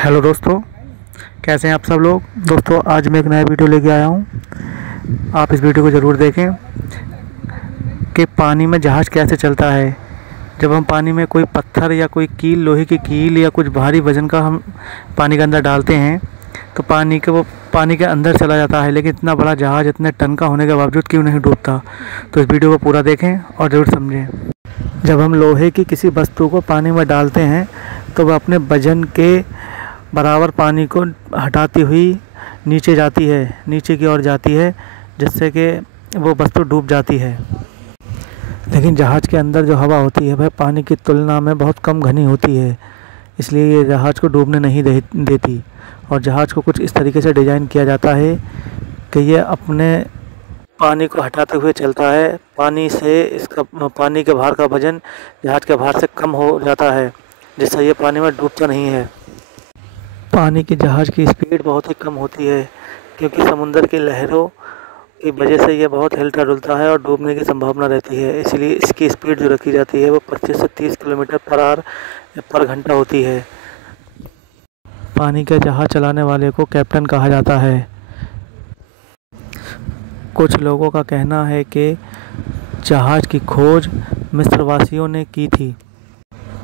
Hello दोस्तों, कैसे हैं आप सब लोग। दोस्तों आज मैं एक नया वीडियो लेके आया हूं। आप इस वीडियो को ज़रूर देखें कि पानी में जहाज़ कैसे चलता है। जब हम पानी में कोई पत्थर या कोई कील, लोहे की कील या कुछ भारी वज़न का हम पानी के अंदर डालते हैं तो वो पानी के अंदर चला जाता है। लेकिन इतना बड़ा जहाज़ इतने टन का होने के बावजूद क्यों नहीं डूबता। तो इस वीडियो को पूरा देखें और ज़रूर समझें। जब हम लोहे की किसी वस्तु को पानी में डालते हैं तो वह अपने वजन के बराबर पानी को हटाती हुई नीचे की ओर जाती है, जिससे कि वो वस्तु डूब जाती है। लेकिन जहाज़ के अंदर जो हवा होती है वह पानी की तुलना में बहुत कम घनी होती है, इसलिए ये जहाज़ को डूबने नहीं देती। और जहाज़ को कुछ इस तरीके से डिज़ाइन किया जाता है कि ये अपने पानी को हटाते हुए चलता है। पानी के भार का वजन जहाज़ के भार से कम हो जाता है, जिससे ये पानी में डूबता नहीं है। पानी के जहाज़ की स्पीड बहुत ही कम होती है, क्योंकि समुद्र की लहरों की वजह से यह बहुत हिलता डुलता है और डूबने की संभावना रहती है। इसलिए इसकी स्पीड जो रखी जाती है वो 25 से 30 किलोमीटर पर घंटा होती है। पानी का जहाज़ चलाने वाले को कैप्टन कहा जाता है। कुछ लोगों का कहना है कि जहाज़ की खोज मिस्रवासियों ने की थी,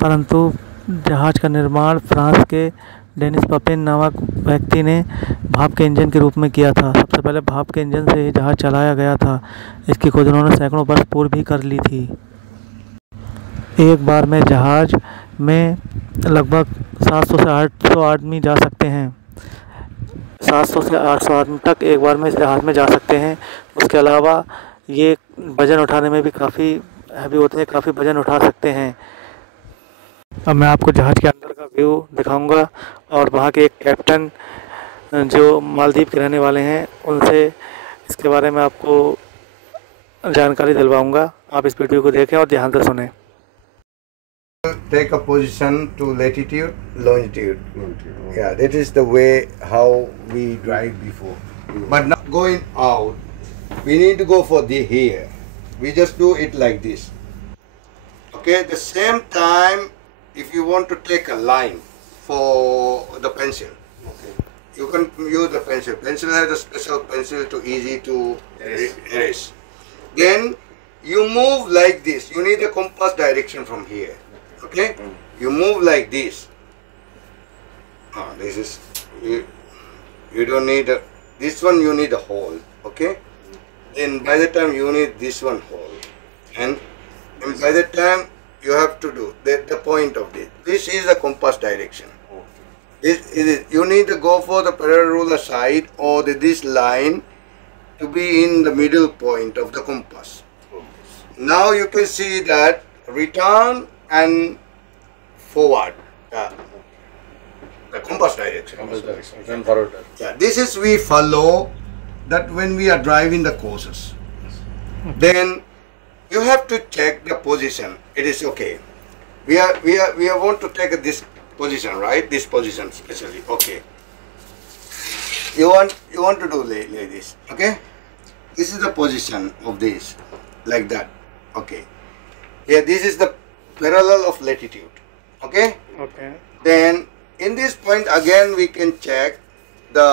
परंतु जहाज़ का निर्माण फ्रांस के डेनिस पपिन नामक व्यक्ति ने भाप के इंजन के रूप में किया था। सबसे पहले भाप के इंजन से ही जहाज़ चलाया गया था। इसकी खोज उन्होंने सैकड़ों वर्ष पूर्व भी कर ली थी। एक बार में जहाज़ में लगभग 700 से 800 आदमी जा सकते हैं। 700 से 800 आदमी तक एक बार में इस जहाज़ में जा सकते हैं। उसके अलावा ये वज़न उठाने में भी काफ़ी हैवी होते हैं, काफ़ी वज़न उठा सकते हैं। अब मैं आपको जहाज़ के अंदर का व्यू दिखाऊंगा और वहाँ के एक कैप्टन जो मालदीव के रहने वाले हैं उनसे इसके बारे में आपको जानकारी दिलवाऊंगा। आप इस वीडियो को देखें और ध्यान से सुनें। Take a position to latitude, longitude. Yeah, that is the way how we drive before. But now going out, we need to go for the here. We just do it like this. Okay, the same time, if you want to take a line for the pencil, you can use the pencil. Pencil has a special pencil to easy to erase. Then you move like this. You need a compass direction from here. Okay, you move like this. This is you don't need this one. You need a hole. Okay, then by the time you need this one hole, and by the time you have to do the point of this. This is the compass direction. You need to go for the parallel ruler side or this line to be in the middle point of the compass. Now you can see that return and forward, the compass direction. Then forward. Yeah, this is we follow that when we are driving the courses. Then you have to check the position. It is okay. We want to take this position, right? This position especially. Okay. You want to do like this. Okay. This is the position of this, like that. Okay. Yeah, this is the parallel of latitude. Okay. Okay. Then in this point again we can check the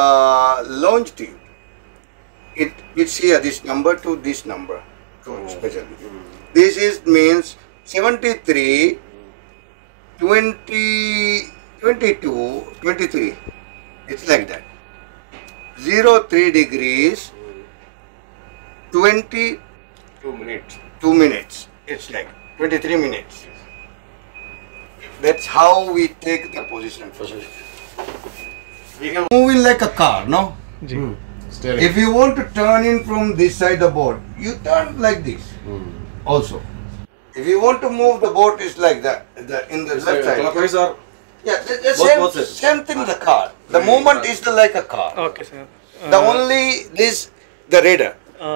longitude. It's here this number to this number. Especially. This is means 73, 20, 22, 23. It's like that. 03 degrees, 22 minutes. 2 minutes. It's like 23 minutes. That's how we take the position. We can move in like a car, no? If you want to turn in from this side the boat, you turn like this. Also, if you want to move the boat, is like that. In the left side. Clockwise or Yeah, the same thing. The car. The movement is like a car. Okay, sir. The only the radar.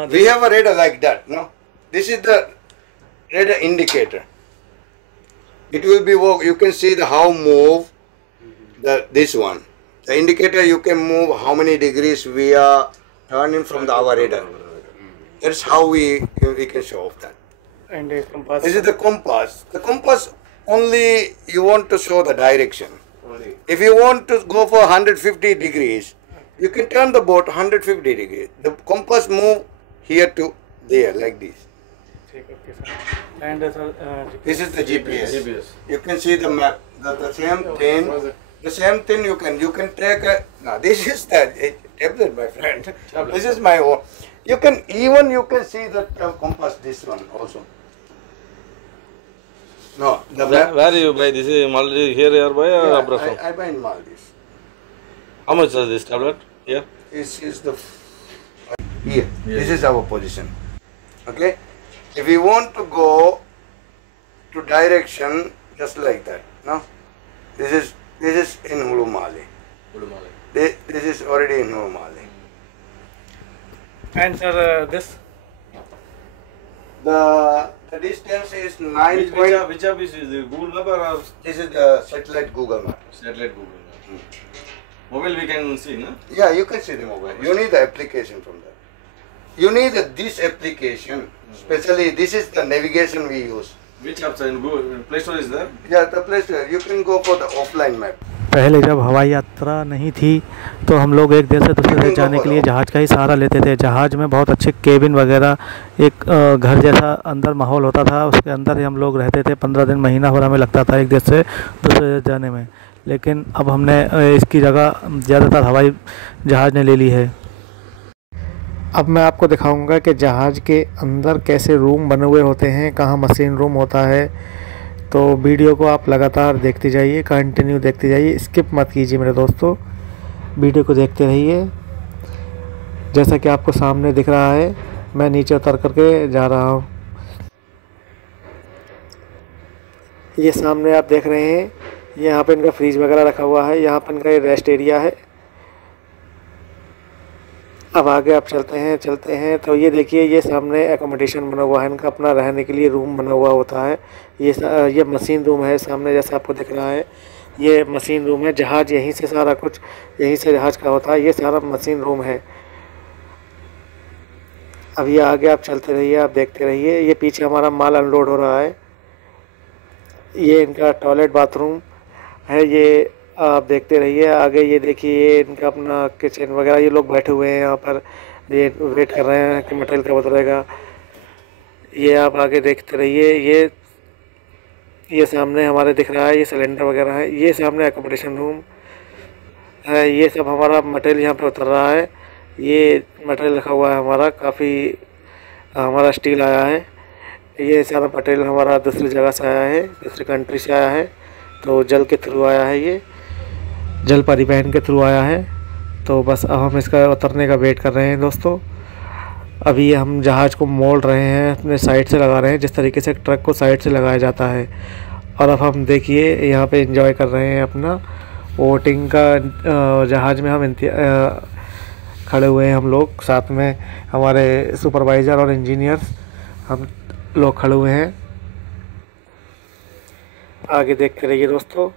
We have a radar like that. No, this is the radar indicator. It will be work. You can see the how move this one. The indicator you can move how many degrees we are turning from our radar. That's how we can show off that. And compass. This is the compass. The compass only you want to show the direction. Exactly. If you want to go for 150 degrees, you can turn the boat 150 degrees. The compass move here to there like this. Okay, sir. And sir, This is the GPS. GPS. You can see the map. The same thing. The same thing you can take a. Now this is the tablet, my friend. Tablet. This is my own. You can see the compass. This one also. No, the map. Where you buy this? Is Maldives here nearby or abroad from? I buy in Maldives. How much is this tablet here? This is the here. This is our position. Okay. If you want to go to direction just like that, no. This is in Hulu Mali. This is already in Hulu Mali. and sir, this. The distance is 9 point. Which app is the Google Map or This is the satellite Google map. satellite Google Map? Mobile we can see, no? Yeah, you can see the mobile. You need the application from that. You need this application. Especially this is the navigation we use. Which apps are in Google? Play Store is there? Yeah, the place where you can go for the offline map. पहले जब हवाई यात्रा नहीं थी तो हम लोग एक देश से दूसरे देश जाने के लिए जहाज़ का ही सहारा लेते थे। जहाज़ में बहुत अच्छे केबिन वगैरह, एक घर जैसा अंदर माहौल होता था, उसके अंदर ही हम लोग रहते थे। 15 दिन महीना भर हमें लगता था एक देश से दूसरे देश जाने में। लेकिन अब हमने इसकी जगह ज़्यादातर हवाई जहाज़ ने ले ली है। अब मैं आपको दिखाऊंगा कि जहाज़ के अंदर कैसे रूम बने हुए होते हैं, कहाँ मशीन रूम होता है। तो वीडियो को आप लगातार देखते जाइए, कंटिन्यू देखते जाइए, स्किप मत कीजिए मेरे दोस्तों, वीडियो को देखते रहिए। जैसा कि आपको सामने दिख रहा है, मैं नीचे उतर करके जा रहा हूँ। ये सामने आप देख रहे हैं, यहाँ पे इनका फ्रीज वगैरह रखा हुआ है, यहाँ पर इनका ये रेस्ट एरिया है। अब आगे आप चलते हैं तो ये देखिए, ये सामने एकोमोडेशन बना हुआ है, इनका अपना रहने के लिए रूम बना हुआ होता है। ये मशीन रूम है सामने, जैसा आपको दिख रहा है, ये मशीन रूम है। जहाज़ यहीं से सारा कुछ, यहीं से जहाज़ का होता है, ये सारा मशीन रूम है। अब ये आगे आप चलते रहिए, आप देखते रहिए। ये पीछे हमारा माल अनलोड हो रहा है। ये इनका टॉयलेट बाथरूम है, ये आप देखते रहिए। आगे ये देखिए, इनका अपना किचन वगैरह। ये लोग बैठे हुए हैं यहाँ पर, ये वेट कर रहे हैं कि मटेरियल कब उतरेगा। ये आप आगे देखते रहिए। ये सामने हमारे दिख रहा है, ये सिलेंडर वगैरह है। ये सामने एकोमोडेशन रूम है। ये सब हमारा मटेरियल यहाँ पे उतर रहा है। ये मटेरियल रखा हुआ है हमारा, काफ़ी हमारा स्टील आया है। ये सारा मटेरियल हमारा दूसरी जगह से आया है, दूसरी कंट्री से आया है। तो जल के थ्रू आया है, ये जल परिवहन के थ्रू आया है। तो बस अब हम इसका उतरने का वेट कर रहे हैं दोस्तों। अभी हम जहाज़ को मोड़ रहे हैं, अपने साइड से लगा रहे हैं, जिस तरीके से ट्रक को साइड से लगाया जाता है। और अब हम देखिए यहाँ पे एंजॉय कर रहे हैं अपना बोटिंग का। जहाज़ में हम खड़े हुए हैं, हम लोग साथ में हमारे सुपरवाइज़र और इंजीनियर्स, हम लोग खड़े हुए हैं। आगे देखते रहिए दोस्तों।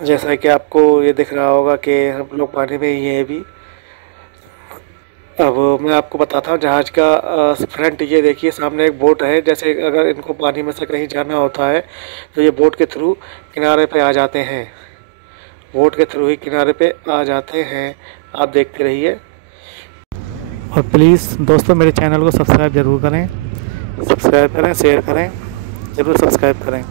जैसा कि आपको ये दिख रहा होगा कि हम लोग पानी में ही हैं अभी। अब मैं आपको बताता हूँ जहाज़ का फ्रंट। ये देखिए, सामने एक बोट है। जैसे अगर इनको पानी में से कहीं जाना होता है तो ये बोट के थ्रू किनारे पे आ जाते हैं, बोट के थ्रू ही किनारे पे आ जाते हैं। आप देखते रहिए। और प्लीज़ दोस्तों, मेरे चैनल को सब्सक्राइब ज़रूर करें, शेयर करें, ज़रूर सब्सक्राइब करें।